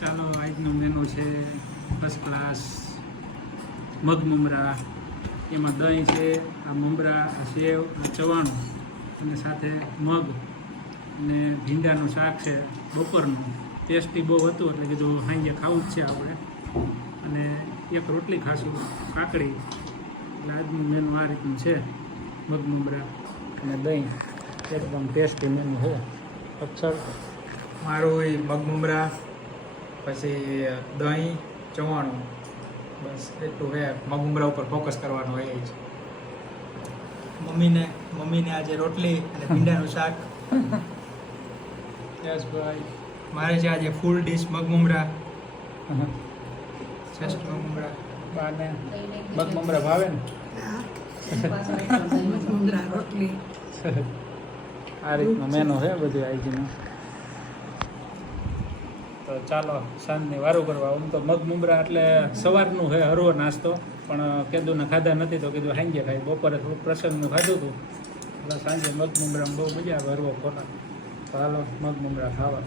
ચાલો આજનો મેનુ છે ફર્સ્ટ ક્લાસ મગ મમરા. એમાં દહીં છે, આ મમરા, આ સેવ, આ ચવાણું અને સાથે મગ અને ભીંડાનું શાક છે બપોરનું. ટેસ્ટી બહુ હતું એટલે કીધું સાંજે ખાવું જ છે આપણે. અને એક રોટલી ખાશું કાકડી. એટલે આજનું મેનુ આ રીતનું છે, મગ મમરા અને દહીં. એકદમ ટેસ્ટી મેનુ છે. અક્ષર મારું એ મગ મમરા, પછી દહીં, ચવાણું, બસ એટલું હે. મગ મમરા ઉપર ફોકસ કરવાનો હોય જ. મમ્મીને આજે રોટલી અને ભીંડાનું શાક. યસ ભાઈ. મારે છે આજે ફૂલ ડીશ મગ મમરા. જસ્ટ મગ મમરા. બાને મગ મમરા ભાવે ને? રોટલી. આ રીતનો મેનુ છે બધું આજનું. તો ચાલો સાંજની વારું કરવા. આમ તો મગ મમરા એટલે સવારનું છે હરવો નાસ્તો, પણ કીધું ને ખાધા નથી તો કીધું સાંજે ખાઈ. બપોરે થોડુંક પ્રસંગનું ખાધું હતું એટલે સાંજે મગ મમરામાં બહુ મજા આવે હરવો ખોરાક. તો હાલો મગ મમરા ખાવા.